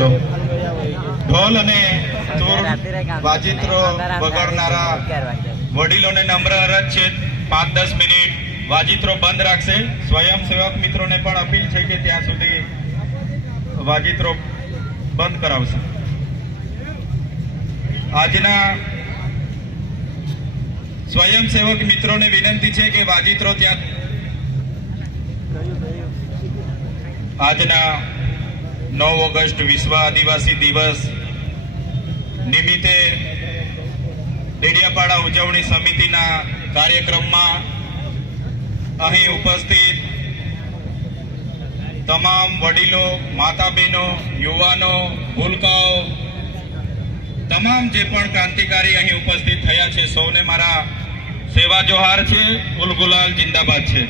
ચાલો ઢોલ અને તૂર વાજિત્રો વગાડનારા વડીલોને નમ્ર અરજ છે 5-10 મિનિટ વાજિત્રો બંધ રાખશે. સ્વયંસેવક મિત્રોને પણ અપીલ છે કે ત્યાં સુધી વાજિત્રો બંધ કરાવશે. આજના સ્વયંસેવક મિત્રોને વિનંતી છે કે વાજિત્રો ત્યાં આજના 9 ઓગસ્ટ વિશ્વ આદિવાસી દિવસ નિમિત્તે ડેડિયાપાડા ઉજવણી સમિતિના કાર્યક્રમમાં અહીં ઉપસ્થિત તમામ વડીલો, માતા બહેનો, યુવાનો, ભૂલકાઓ, તમામ જે પણ ક્રાંતિકારી અહીં ઉપસ્થિત થયા છે સૌને મારા સેવા જોહાર છે. ગુલગુલાલ જિંદાબાદ છે.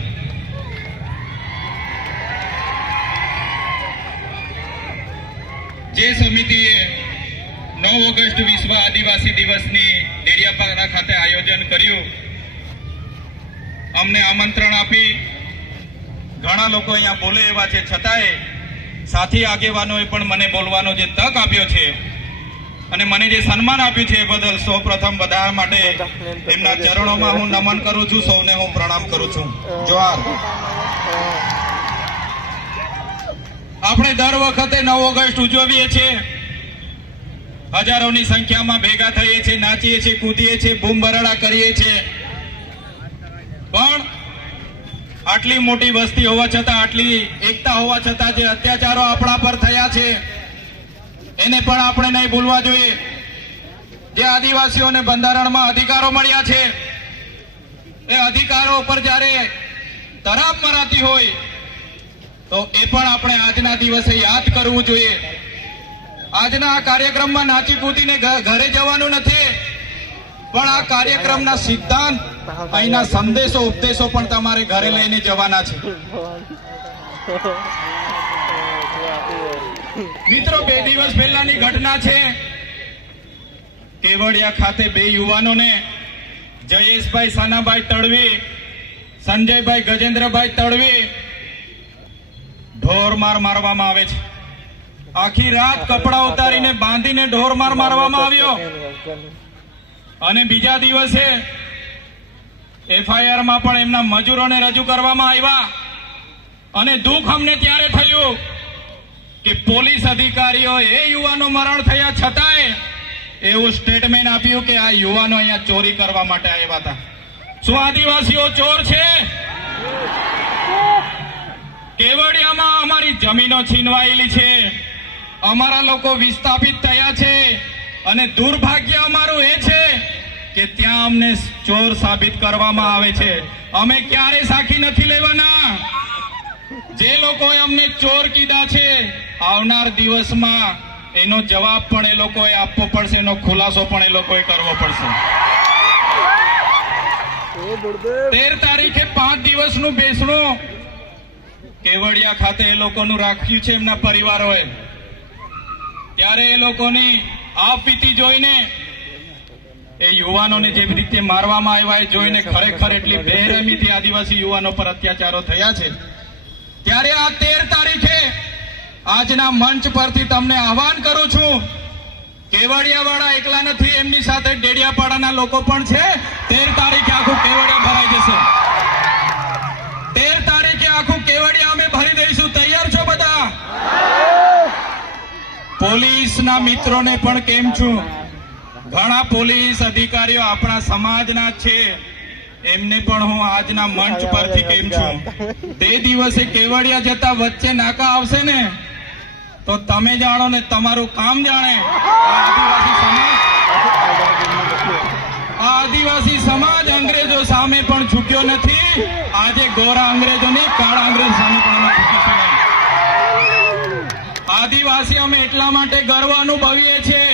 જે સમિતિએ 9 ઓગસ્ટ વિશ્વ આદિવાસી દિવસની ડેડિયાપાડા ખાતે આયોજન કર્યું, અમને આમંત્રણ આપી ઘણા લોકો અહીંયા બોલે એવા છે, છતાંય સાથી આગેવાનોએ પણ મને બોલવાનો જે તક આપ્યો છે અને મને જે સન્માન આપ્યું છે એ બદલ સૌપ્રથમ બધા માટે એમના ચરણોમાં હું નમન કરું છું. સૌને હું પ્રણામ કરું છું. જોહાર. આપણે દર વખતે 9 ઓગસ્ટ ઉજવીએ છીએ, હજારોની સંખ્યામાં ભેગા થઈએ છીએ, નાચીએ છીએ, કૂદીએ છીએ, બૂમ બરાડા કરીએ છીએ, પણ આટલી મોટી વસ્તી હોવા છતાં, આટલી એકતા હોવા છતાં જે અત્યાચારો આપણા પર થયા છે એને પણ આપણે નહીં ભૂલવા જોઈએ. જે આદિવાસીઓને બંધારણમાં અધિકારો મળ્યા છે એ અધિકારો પર જ્યારે તરાપ મરાતી હોય તો એ પણ આપણે આજના દિવસે યાદ કરવું જોઈએ. આજના આ કાર્યક્રમમાં નાચી કૂદીને ઘરે જવાનું નથી, પણ આ કાર્યક્રમના સિદ્ધાંત, અહીંના સંદેશો, ઉપદેશો પણ તમારે ઘરે લઈને જવાના છે. મિત્રો, 2 દિવસ પહેલાની ઘટના છે. કેવડિયા ખાતે 2 યુવાનોને જયેશભાઈ સાનાભાઈ તડવી, સંજયભાઈ ગજેન્દ્રભાઈ તડવી ઢોરમાર મારવામાં આવે છે. આખી રાત કપડા ઉતારીને બાંધીને ઢોરમાર મારવામાં આવ્યો અને બીજા દિવસે FIR માં પણ એમના મજૂરોને રજૂ કરવામાં આવ્યા. અને દુઃખ અમને ત્યારે થયું કે પોલીસ અધિકારીઓ એ યુવાનો મરણ થયા છતાંય એવું સ્ટેટમેન્ટ આપ્યું કે આ યુવાનો અહીંયા ચોરી કરવા માટે આવ્યા હતા. શું આદિવાસીઓ ચોર છે? કેવડિયામાં અમારી જમીનો છીનવાયેલી છે, અમારા લોકો વિસ્થાપિત થયા છે અને દુર્ભાગ્ય અમારું એ છે કે ત્યાં અમને ચોર સાબિત કરવામાં આવે છે. અમે ક્યારે સાખી નથી લેવાના. જે લોકોએ અમને ચોર કીધા છે, આવનાર દિવસમાં એનો જવાબ પણ એ લોકોએ આપવો પડશે, એનો ખુલાસો પણ એ લોકોએ કરવો પડશે. 13 તારીખે 5 દિવસનું બેસણું કેવડિયા ખાતે એ લોકોનું રાખ્યું છે એમના પરિવારોએ. ત્યારે એ લોકોની આપવીતી જોઈને, એ યુવાનોને જે રીતે મારવામાં આવ્યા એ જોઈને ખરેખર એટલી બેરહેમીથી આદિવાસી યુવાનો પર અત્યાચારો થયા છે. ત્યારે આ 13 તારીખે આજના મંચ પરથી તમને આહવાન કરું છું, કેવડિયા વાળા એકલા નથી, એમની સાથે ડેડિયાપાડાના લોકો પણ છે. 13 તારીખે આખું કેવડિયા ભરાઈ જશે. 13 તારીખે આખું કેવડિયા અમે ભરી દઈશું. તૈયાર છો બધા? પોલીસના મિત્રોને પણ કેમ છું, ઘણા પોલીસ અધિકારીઓ આપણા સમાજના છે, એમને પણ હું આજના મંચ પરથી કેમ છું. તે દિવસે કેવડિયા જતા વચ્ચે નાકા આવશે ને તો તમે જાણો ને તમારું કામ જાણે. આદિવાસી સમાજ અંગ્રેજો સામે પણ ઝૂક્યો નથી. આજે ગોરા અંગ્રેજો નહીં, કાળા અંગ્રેજ સામે પણ ઝૂકીશું. આદિવાસી અમે એટલા માટે ગર્વ અનુભવીએ છીએ,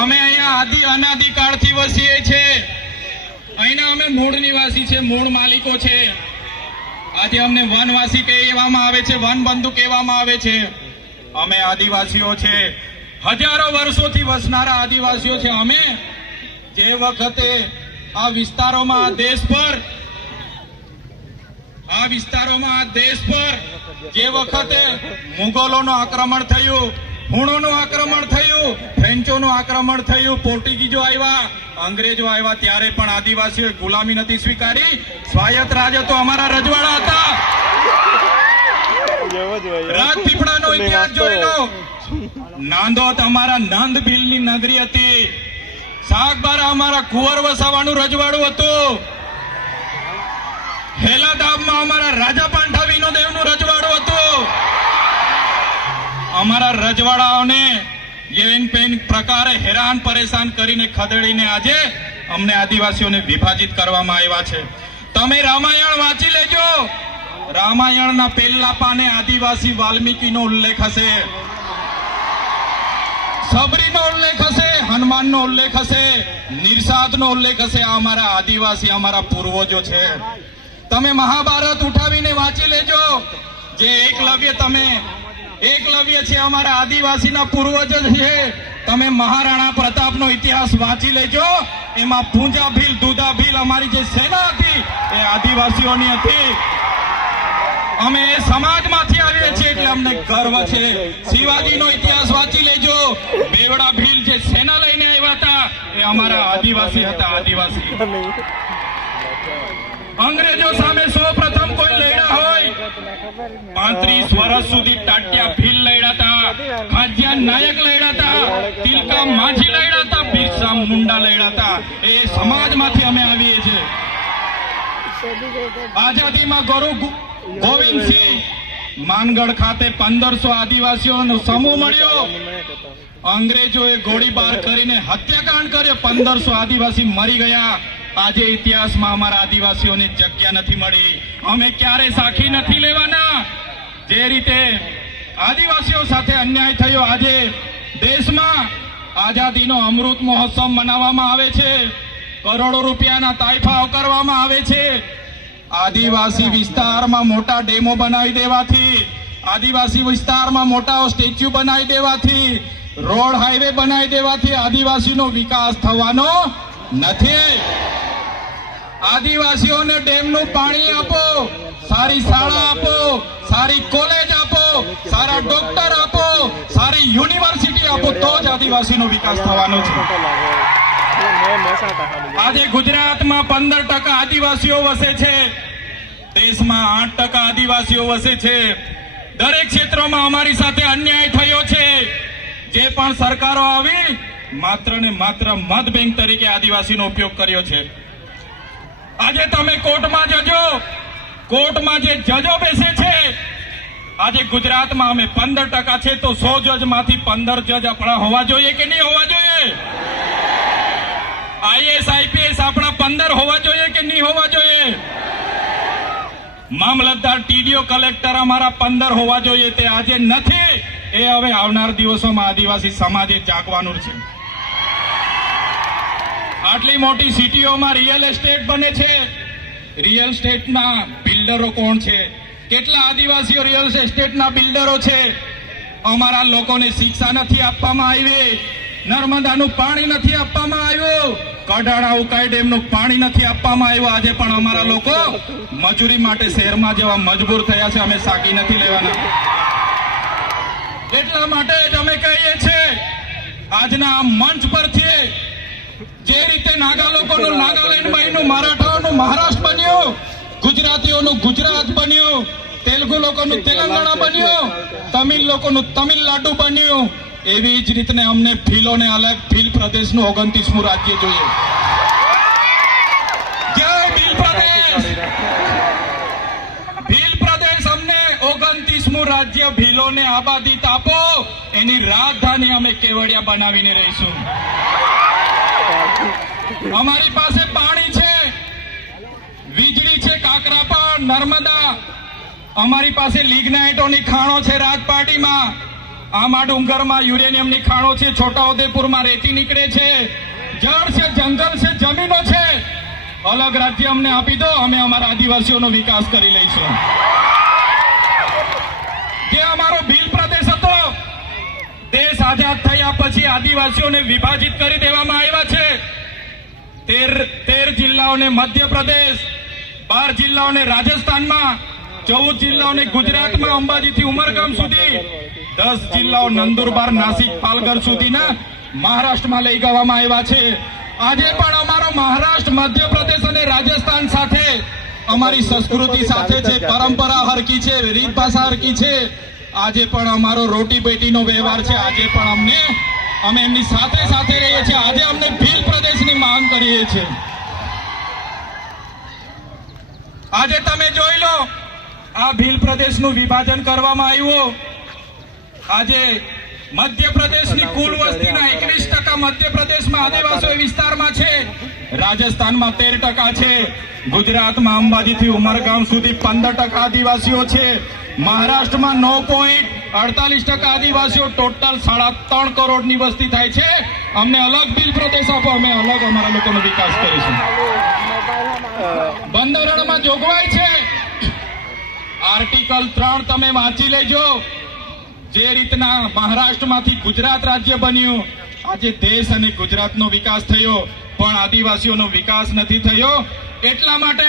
અમે અહીંયા અનાદિકાળથી વસીએ છીએ. અહીંના અમે મૂળ નિવાસી છે, મૂળ માલિકો છે. આજે અમને વનવાસી કહેવામાં આવે છે, વનબંધુ કહેવામાં આવે છે. અમે આદિવાસીઓ છે, હજારો વર્ષોથી વસનારા આદિવાસીઓ છે. અમે જે વખતે આ વિસ્તારોમાં, આ દેશ પર જે વખતે મુગલોનું આક્રમણ થયું, હુણોનું આક્રમણ થયું, ફ્રેન્ચોનું આક્રમણ થયું, પોર્ટુગીઝો આવ્યા, અંગ્રેજો આવ્યા, ત્યારે પણ આદિવાસીઓએ ગુલામી નથી સ્વીકારી. સ્વાયત્ત રાજ હતો, અમારા રજવાડા હતા. રાજપીપળાનો ઇતિહાસ જોઈ લો. નાંદોદ અમારા નંદ ભીલની નગરી હતી. સાગબારા અમારા કુંવર વસાવાનું રજવાડું હતું. હેલાદાબમાં અમારા રાજા પાંઠાવીનો દેવનું રજવાડું હતું. અમારા રજવાડાઓને એન પેન પ્રકારે હેરાન પરેશાન કરીને ખદેડીને આજે અમને આદિવાસીઓને વિભાજિત કરવામાં આવ્યા છે. તમે રામાયણ વાંચી લેજો. રામાયણના પહેલા પાને આદિવાસી વાલ્મીકીનો ઉલ્લેખ હશે, સબરીનો ઉલ્લેખ હશે, હનુમાનનો ઉલ્લેખ હશે, નિર્સાદનો ઉલ્લેખ હશે. આ અમારા આદિવાસી, અમારા પૂર્વજો છે. તમે મહાભારત ઉઠાવીને વાંચી લેજો. જે એકલવ્ય છે અમારા આદિવાસીના પૂર્વજો છે. તમે મહારાણા પ્રતાપનો ઇતિહાસ વાંચી લેજો. એમાં પૂંજા ભીલ, દુધા ભીલ અમારી જે સેના હતી એ આદિવાસીઓની હતી. અમે એ સમાજમાંથી આવીએ છીએ એટલે અમને ગર્વ છે. શિવાજીનો ઇતિહાસ વાંચી લેજો. બેવડા ભીલ જે સેના લઈને આવ્યા હતા એ અમારા આદિવાસી હતા. આદિવાસી અંગ્રેજો સામે સૌપ્રથમ કોઈ લડ્યા હોય 35 વર્ષ સુધી ટાટિયા ભીલ લડ્યા હતા, ખાજિયા નાયક લડ્યા હતા, તિલકા માઝી લડ્યા હતા, બિરસા મુંડા લડ્યા હતા. એ સમાજમાંથી અમે આવીએ છીએ. આઝાદીમાં ગુરુ ગોવિંદસિંહ માનગઢ ખાતે 1500 આદિવાસીઓનો સમૂહ મળ્યો. અંગ્રેજોએ ગોળીબાર કરીને હત્યાકાંડ કર્યો. 1500 આદિવાસી મરી ગયા. આજે ઇતિહાસમાં અમારા આદિવાસીઓને જગ્યા નથી મળી. અમે ક્યારે સાખી નથી લેવાના. જે રીતે આદિવાસીઓ સાથે અન્યાય થયો, આજે દેશમાં આઝાદીનો અમૃત મહોત્સવ મનાવવામાં આવે છે. કરોડો રૂપિયાના તાઇફાઓ કરવામાં આવે છે. આદિવાસી વિસ્તારમાં મોટા ડેમો બનાવી દેવાથી, આદિવાસી વિસ્તારમાં મોટા સ્ટેચ્યુ બનાવી દેવાથી, રોડ હાઈવે બનાવી દેવાથી આદિવાસીનો વિકાસ થવાનો નથી. આદિવાસીઓને ડેમનું પાણી આપો, સારી શાળા આપો, સારી કોલેજ આપો, સારા ડોક્ટર આપો, સારી યુનિવર્સિટી આપો, તો જ આદિવાસીનો વિકાસ થવાનો છે. આજે ગુજરાતમાં 15% આદિવાસીઓ વસે છે. દેશમાં 8% આદિવાસીઓ વસે છે. દરેક ક્ષેત્રોમાં અમારી સાથે અન્યાય થયો છે. જે પણ સરકારો આવી માત્ર ને માત્ર મત બેંક તરીકે આદિવાસીનો ઉપયોગ કર્યો છે. આજે તમે કોર્ટમાં જજો, કોર્ટમાં જે જજો બેસે છે, આજે ગુજરાતમાં અમે 15% છે તો 100 જજમાંથી 15 જજ આપણા હોવા જોઈએ કે નહીં હોવા જોઈએ? આઈએસ આઈપીએસ આપણા 15 હોવા જોઈએ કે નહીં હોવા જોઈએ? મામલતદાર, ટીડીઓ, કલેક્ટર અમારા 15 હોવા જોઈએ. તે આજે નથી. એ હવે આવનાર દિવસોમાં આદિવાસી સમાજે જાગવાનું છે. આટલી મોટી સિટીઓમાં રિયલ એસ્ટેટ બને છે. રિયલ એસ્ટેટના બિલ્ડરો કોણ છે? કેટલા આદિવાસીઓ રિયલ એસ્ટેટના બિલ્ડરો છે? અમારા લોકોને શિક્ષા નથી આપવામાં આવી, નર્મદાનું પાણી નથી આપવામાં આવ્યું, કડાણા ઉકાઈ ડેમનું પાણી નથી આપવામાં આવ્યું. આજે પણ અમારા લોકો મજૂરી માટે શહેરમાં જવા મજબૂર થયા છે. અમે સાકી નથી લેવાના. એટલા માટે જ અમે કહીએ છીએ આજના આ મંચ પરથી, જે રીતે નાગા લોકોનું નાગાલેન્ડ બન્યું, મરાઠાઓનું મહારાષ્ટ્ર બન્યું, ગુજરાતીઓનું ગુજરાત બન્યું, તેલુગુ લોકોનું તેલંગાણા બન્યું, તમિલ લોકોનું તમિલનાડુ બન્યું, એવી જ રીતે અમને ભીલોને અલગ ભીલ પ્રદેશનું 29મું રાજ્ય જોઈએ. જય ભીલ પ્રદેશ! ભીલ પ્રદેશ અમને 29મું રાજ્ય ભીલોને આબાદી આપો. એની રાજધાની અમે કેવડિયા બનાવીને રહીશું. અમારી પાસે પાણી છે, વીજળી છે, કાકરાપાર, નર્મદા. અમારી પાસે લિગ્નાઇટોની ખાણો છે રાજપાટીમાં, આમા ડુંગરમાં યુરેનિયમની ખાણો છે, છોટાઉદેપુરમાં રેતી નીકળે છે, જળ છે, જંગલ છે, જમીનો છે. અલગ રાજ્ય અમને આપી દો, અમે અમારા આદિવાસીઓનો વિકાસ કરી લઈશું. જે અમારો ભીલ પ્રદેશ હતો, દેશ આઝાદ થયા પછી આદિવાસીઓને વિભાજિત કરી દેવામાં આવ્યા છે. 13 જિલ્લાઓને મધ્યપ્રદેશ, 12 જિલ્લાઓને રાજસ્થાનમાં, 14 જિલ્લાઓને ગુજરાતમાં અંબાજીથી ઉમરગામ સુધી, 10 જિલ્લાઓ નંદુરબાર, નાસિક, પાલઘર સુધીના મહારાષ્ટ્રમાં લઈ જવામાં આવ્યા છે. આજે પણ અમારો મહારાષ્ટ્ર, મધ્યપ્રદેશ અને રાજસ્થાન સાથે અમારી સંસ્કૃતિ સાથે છે, પરંપરા હરકી છે, રીત ભાષા હરકી છે. આજે પણ અમારો રોટી બેટીનો વ્યવહાર છે. આજે પણ અમે એમની સાથે સાથે રહીએ છીએ. આજે અમને ભીલ પ્રદેશની માંગ કરીએ છીએ. આજે તમે જોઈ લો, આ ભીલ પ્રદેશનું વિભાજન કરવામાં આવ્યું. આજે મધ્યપ્રદેશની કુલ વસ્તીના 21% મધ્યપ્રદેશમાં આદિવાસી વિસ્તારમાં છે, રાજસ્થાનમાં 13% છે, ગુજરાતમાં અંબાજીથી ઉમરગામ સુધી 15% આદિવાસીઓ છે, મહારાષ્ટ્રમાં 9.48% આદિવાસીઓ. ટોટલ 3.5 કરોડની વસ્તી થાય છે. અમને અલગ ભીલ પ્રદેશ આપો, અમે અલગ અમારા લોકોનો વિકાસ કરીશું. બંધારણમાં જોગવાઈ છે, આર્ટિકલ 3 તમે વાંચી લેજો. જે રીતના મહારાષ્ટ્રમાંથી ગુજરાત રાજ્ય બન્યું, આજે દેશ અને ગુજરાતનો વિકાસ થયો, પણ આદિવાસીઓનો વિકાસ નથી થયો. એટલા માટે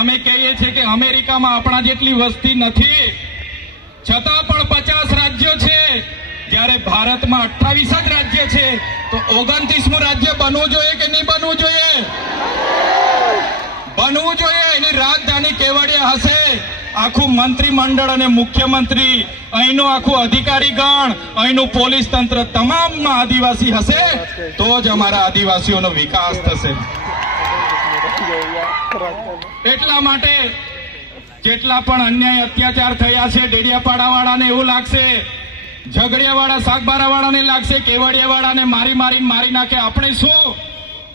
અમે કહીએ છીએ કે અમેરિકામાં આપણા જેટલી વસ્તી નથી, છતાં પણ 50 રાજ્યો છે, જ્યારે ભારતમાં 28 જ રાજ્ય છે. તો 29મું રાજ્ય બનવું જોઈએ કે નહીં બનવું જોઈએ? બનવું જોઈએ. એની રાજધાની કેવડિયા હશે. આખું મંત્રીમંડળ અને મુખ્યમંત્રી, અહીંનું આખું અધિકારી ગણ, અહીંનું પોલીસ તંત્ર તમામમાં આદિવાસી હશે, તો જ અમારા આદિવાસીઓનો વિકાસ થશે. એટલા માટે જેટલા પણ અન્યાય અત્યાચાર થયા છે, ડેડિયાપાડાવાળાને એવું લાગશે, ઝઘડિયાવાળા, શાકબારાવાળાને લાગશે, કેવડિયાવાળાને મારી નાખે, આપણે શું?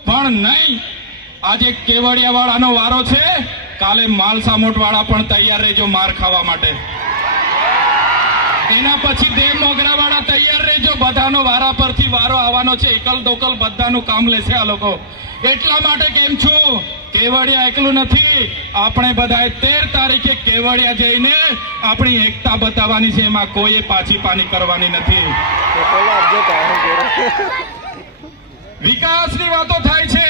પણ નહીં. આજે કેવડિયાવાળાનો વારો છે, કાલે માલસામોટવાળા પણ તૈયાર રહેજો માર ખાવા માટે. એના પછી દેવ મોગરાવાળા તૈયાર રહેજો. બધાનો વારા પરથી વારો આવવાનો છે. એકલ દોકલ બધાનું કામ લેશે આ લોકો. એટલા માટે કેમ છું, કેવડિયા એકલું નથી. આપણે બધાએ 13 તારીખે કેવડિયા જઈને આપણી એકતા બતાવવાની છે. એમાં કોઈએ પાછી પાની કરવાની નથી. વિકાસની વાતો થાય છે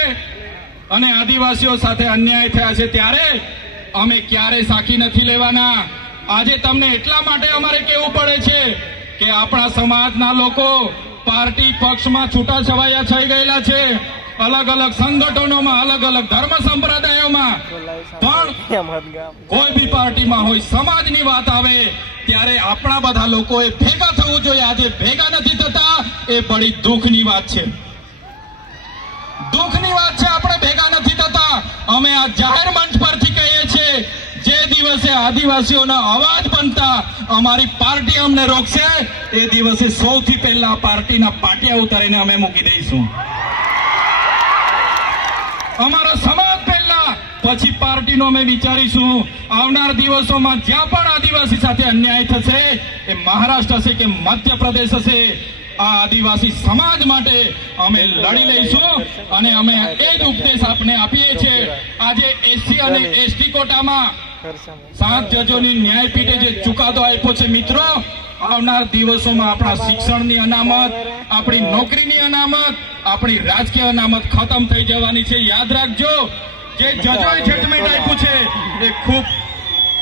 અને આદિવાસીઓ સાથે અન્યાય થયા છે, ત્યારે અમે ક્યારે સાખી નથી લેવાના. આજે તમને એટલા માટે અમારે કહેવું પડે છે કે આપણા સમાજના લોકો પાર્ટી પક્ષમાં છૂટાછવાયા થઈ ગયેલા છે, અલગ અલગ સંગઠનોમાં, અલગ અલગ ધર્મ સંપ્રદાયોમાં. પણ કોઈ બી પાર્ટીમાં હોય, સમાજની વાત આવે ત્યારે આપણા બધા લોકોએ ભેગા થવું જોઈએ. આજે ભેગા નથી થતા, એ બડી દુઃખની વાત છે. દુઃખની વાત છે, આપણે ભેગા નથી થતા. અમે આ જાહેર મંચ પરથી કહીએ છીએ, જે દિવસે આદિવાસીઓના અવાજ બનતા અમારી પાર્ટી અમને રોકશે, એ દિવસે સૌથી પહેલા પાર્ટીના પાટિયા ઉતારીને અમે મૂકી દઈશું. અમારો સમાજ પહેલા, પછી પાર્ટીનો અમે વિચારીશું. આવનાર દિવસોમાં જ્યાં પણ આદિવાસી સાથે અન્યાય થશે, એ મહારાષ્ટ્ર હશે કે મધ્યપ્રદેશ હશે, આ આદિવાસી સમાજ માટે અમે લડી લઈશું. અને અમે એ જ ઉપદેશ આપને આપીએ છીએ. આજે એસસી અને એસટી કોટામાં 7 જજોની ન્યાયપીઠે જે ચુકાદો આપ્યો છે, મિત્રો, આવનાર દિવસોમાં આપણા શિક્ષણની અનામત, આપણી નોકરીની અનામત, આપણી રાજકીય અનામત ખતમ થઈ જવાની છે. યાદ રાખજો, જે જજોએ જજમેન્ટ આપ્યું છે એ ખૂબ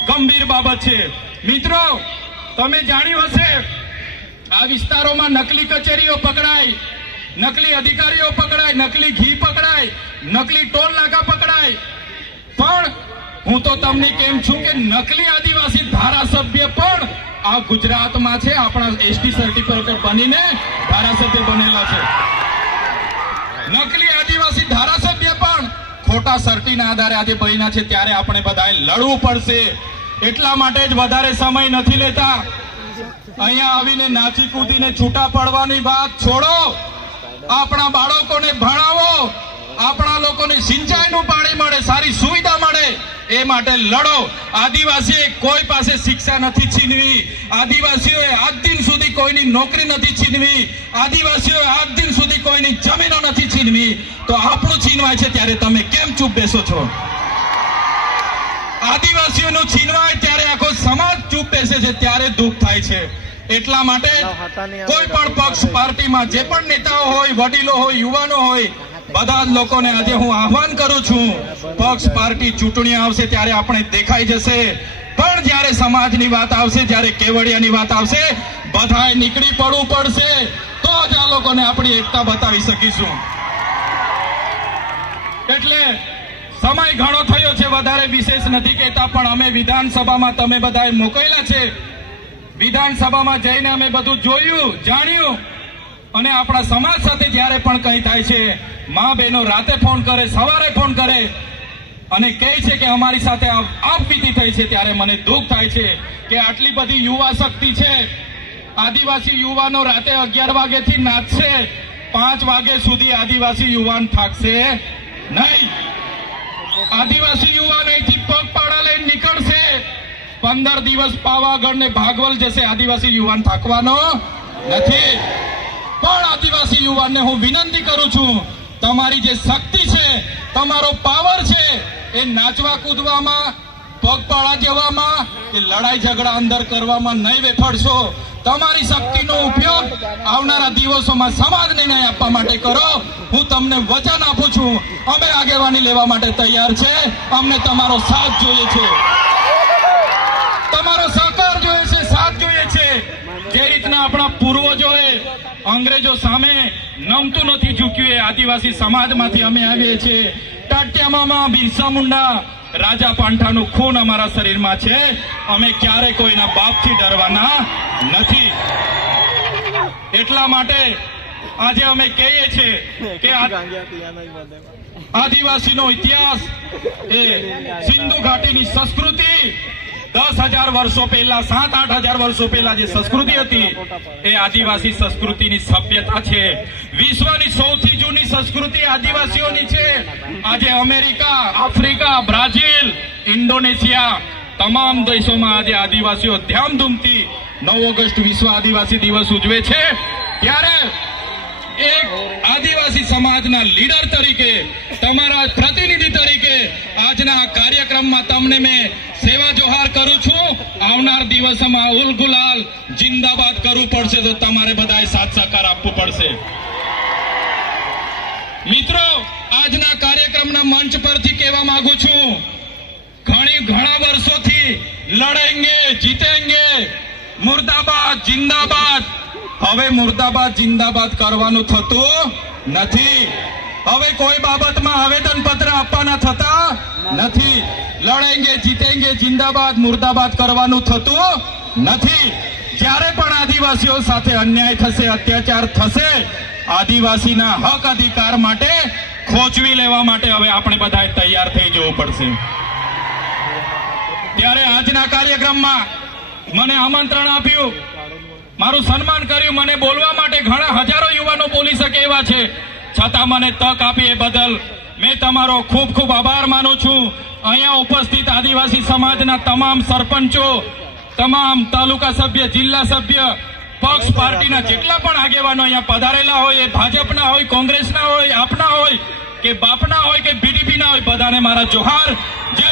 ગંભીર બાબત છે. મિત્રો, તમે જાણ્યું હશે, આ વિસ્તારોમાં નકલી કચેરીઓ પકડાય, નકલી અધિકારીઓ પકડાય, નકલી ઘી પકડાય, નકલી ટોલ નાકા પકડાય. પણ હું તો તમને કેમ છું કે નકલી આદિવાસી ધારાસભ્ય પણ આ ગુજરાતમાં છે. આપણા એસટી સર્ટિફિકેટ બનીને ધારાસભ્ય બનેલા છે. નકલી આદિવાસી ધારાસભ્ય પણ ખોટા સર્ટીના આધારે આજે બન્યા છે. ત્યારે આપણે બધાએ લડવું પડશે. એટલા માટે જ વધારે સમય નથી લેતા. અહીંયા આવીને નાચી કૂદીને છૂટા પડવાની વાત છોડો. આપણા બાળકોને ભણાવો, આપણા લોકોને સિંચાઈનું પાણી મળે, સારી સુવિધા મળે, એ માટે લડો. આદિવાસીએ કોઈ પાસે શિક્ષા નથી છીનવી, આદિવાસીઓએ આજ દિન સુધી કોઈની નોકરી નથી છીનવી, આદિવાસીઓએ આજ દિન સુધી કોઈની જમીનો નથી છીનવી. તો આપણું છીનવાય છે ત્યારે તમે કેમ ચૂપ બેસો છો? આદિવાસીઓનું છીનવાય ત્યારે આખો સમાજ ચૂપ બેસે છે, ત્યારે દુઃખ થાય છે. એટલા માટે કોઈ પણ પક્ષ પાર્ટીમાં જે પણ નેતાઓ હોય, વડીલો હોય, યુવાનો હોય, બધા જ લોકોને આજે હું આહ્વાન કરું છું, પક્ષ પાર્ટી ચૂંટણી આવશે ત્યારે આપણે દેખાઈ જશે પણ જ્યારે સમાજની વાત આવશે, જ્યારે કેવડિયાની વાત આવશે, બધાએ નીકળી પડવું પડશે, તો જ આ લોકોને આપણી એકતા બતાવી શકીશું. એટલે સમય ઘણો થયો છે, વધારે વિશેષ નથી કહેતા, પણ અમે વિધાનસભામાં તમે બધાએ મોકલેલા છે. વિધાનસભામાં જઈને અમે બધું જોયું, જાણ્યું, અને આપણા સમાજ સાથે જ્યારે પણ કંઈ થાય છે, મા બહેનો રાતે ફોન કરે, સવારે ફોન કરે અને કહે છે કે અમારી સાથે આપવીતી થઈ છે, ત્યારે મને દુઃખ થાય છે કે આટલી બધી યુવા શક્તિ છે. આદિવાસી યુવાનો રાતે 11 વાગ્યાથી નાચશે, 5 વાગ્યા સુધી આદિવાસી યુવાન થાકશે નહીં. આદિવાસી યુવાન અહીંથી પગપાળા લઈને નીકળશે, 15 દિવસ પાવાગઢ ને ભાગવલ જશે, આદિવાસી યુવાન થાકવાનો નથી. પણ આદિવાસી યુવાનને હું વિનંતી કરું છું, તમારી જે શક્તિ છે, તમારો પાવર છે, એ નાચવા કૂદવામાં, પગપાળા જવામાં કે લડાઈ ઝઘડા અંદર કરવામાં નહીં વેફળશો. તમારી શક્તિનો ઉપયોગ આવનારા દિવસોમાં સમાજને ન્યાય આપવા માટે કરો. હું તમને વચન આપું છું, અમે આગેવાની લેવા માટે તૈયાર છે. અમને તમારો સાથ જોઈએ છે, તમારો સહકાર જોઈએ છે, સાથ જોઈએ છે. જે રીતના આપણા પૂર્વજોએ અંગ્રેજો સામે નમતું નથી ઝૂક્યું, એ આદિવાસી સમાજમાંથી અમે આવીએ છીએ. ટાટિયા મામા, બિરસા મુંડા, રાજા પાંઠાનું ખૂન અમારા શરીરમાં છે. અમે ક્યારે કોઈના બાપથી ડરવાના નથી. એટલા માટે આજે અમે કહીએ છીએ કે આદિવાસીનો ઇતિહાસ એ સિંધુ ઘાટીની સંસ્કૃતિ 10,000 વર્ષો પહેલા, 7-8 હજાર વર્ષો પહેલા જે સંસ્કૃતિ હતી, એ આદિવાસી સંસ્કૃતિની સભ્યતા છે. વિશ્વની સૌથી જૂની સંસ્કૃતિ આદિવાસીઓની છે. આજે અમેરિકા, આફ્રિકા, બ્રાઝિલ, ઇન્ડોનેશિયા તમામ દેશોમાં આજે આદિવાસીઓ ધામધૂમથી 9 ઓગસ્ટ વિશ્વ આદિવાસી દિવસ ઉજવે છે. ત્યારે એક આદિવાસી સમાજના લીડર તરીકે, તમારા પ્રતિનિધિ તરીકે આજના કાર્યક્રમમાં તમને મેં સેવા જોહાર કરું છું. આવનાર દિવસોમાં ઉલ ગુલાલ જિંદાબાદ કરવું પડશે, તો તમારે બધાએ સાથ સહકાર આપવું પડશે. મિત્રો, આજના કાર્યક્રમના મંચ પરથી કહેવા માંગુ છું, ઘણા વર્ષોથી લડેંગે જીતેંગે, મુર્દાબાદ જિંદાબાદ. હવે મુર્દાબાદ જિંદાબાદ કરવાનું થતું નથી. હવે કોઈ બાબતમાં આવેદન પત્ર આપવાના થતા નથી. લડેંગે જીતેંગે જિંદાબાદ મુર્દાબાદ કરવાનું થતું નથી. જ્યારે પણ આદિવાસીઓ સાથે અન્યાય થશે, અત્યાચાર થશે, આદિવાસીના હક અધિકાર માટે ખોચવી લેવા માટે હવે આપણે બધાએ તૈયાર થઈ જવું પડશે. ત્યારે આજના કાર્યક્રમમાં મને આમંત્રણ આપ્યું, મારું સન્માન કર્યું, મને બોલવા માટે ઘણા હજારો યુવાનો બોલી શકે એવા છે, છતાં મને તક આપી એ બદલ મેં તમારો ખૂબ ખૂબ આભાર માનું છું. અહીંયા ઉપસ્થિત આદિવાસી સમાજના તમામ સરપંચો, તમામ તાલુકા સભ્ય, જિલ્લા સભ્ય, પક્ષ પાર્ટીના જેટલા પણ આગેવાનો અહીંયા પધારેલા હોય, એ ભાજપના હોય, કોંગ્રેસના હોય, આપના હોય કે બાપના હોય કે બીડીપીના હોય, બધાને મારા જોહાર. જય